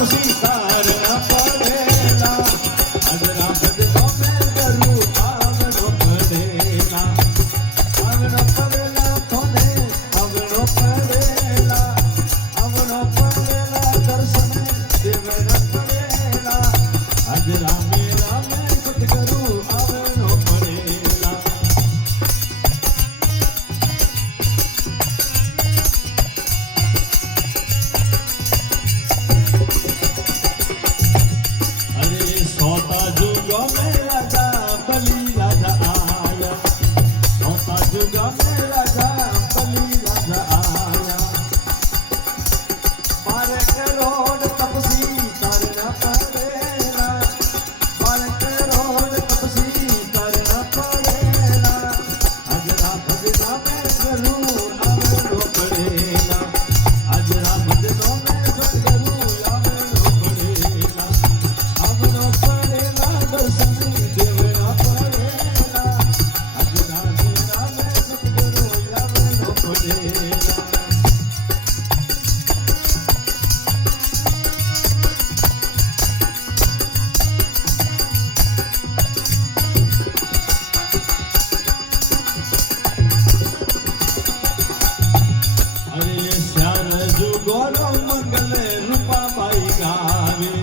તપસી તારના પડેલા અજરા ભજનો મેં કરું આવડો પડેલા થોને આવડો પડેલા દર્શને દેવના પડેલા અજરા મેરા મેં સતગુરુ આવડો પડેલા ગોરો મંગલે રૂપાબાઈ ગાવે